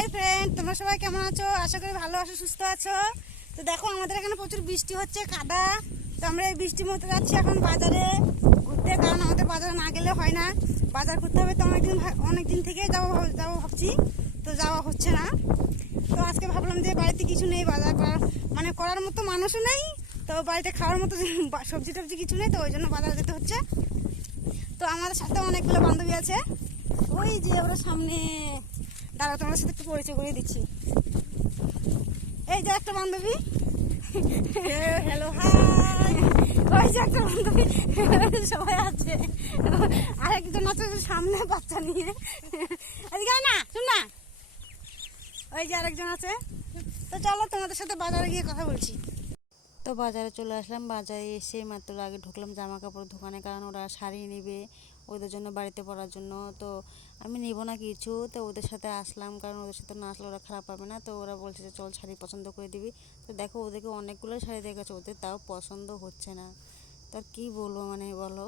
Hi friend, তোমরা সবাই কেমন আছো? আশা করি ভালো আছো, সুস্থ আছো। তো দেখো, আমাদের এখানে প্রচুর বৃষ্টি হচ্ছে, কাদা। তো আমরা এই বৃষ্টির মধ্যে যাচ্ছি এখন বাজারে ঘুরতে, কারণ আমাদের বাজারে না গেলে হয় না। বাজার করতে হবে, তো অনেকদিন থেকে যাবো ভাবছি, তো যাওয়া হচ্ছে না। তো আজকে ভাবলাম যে বাড়িতে কিছু নেই, বাজার করার মতো মানুষও নেই, তো বাড়িতে খাওয়ার মতো সবজি টবজি কিছু নেই, তো ওই জন্য বাজারে যেতে হচ্ছে। তো আমাদের সাথে অনেকগুলো বান্ধবী আছে, ওই যে ওরা সামনে। দাঁড়াও, তোমার সাথে একটু পরিচয় করিয়ে দিচ্ছি। এই যে একটা বান্ধবী, হ্যালো হাই। ওই যে একটা বান্ধবী, সবাই আছে। আরেকজন আছে সামনে বাচ্চা নিয়ে, এদিকে না, শুন না। ওই যে আরেকজন আছে। তো চলো, তোমাদের সাথে বাজারে গিয়ে কথা বলছি। তো বাজারে চলে আসলাম। বাজারে এসে মাত্র আগে ঢুকলাম জামা কাপড় দোকানে, কারণ ওরা শাড়ি নেবে ওদের জন্য, বাড়িতে পরার জন্য। তো আমি নেব না কিছু, তো ওদের সাথে আসলাম, কারণ ওদের সাথে না আসলে ওরা খারাপ পাবে না। তো ওরা বলছে যে চল শাড়ি পছন্দ করে দিবি। তো দেখো, ওদেরকে অনেকগুলো শাড়ি দেখেছে, ওদের তাও পছন্দ হচ্ছে না। তো আর কী বলবো, মানে বলো।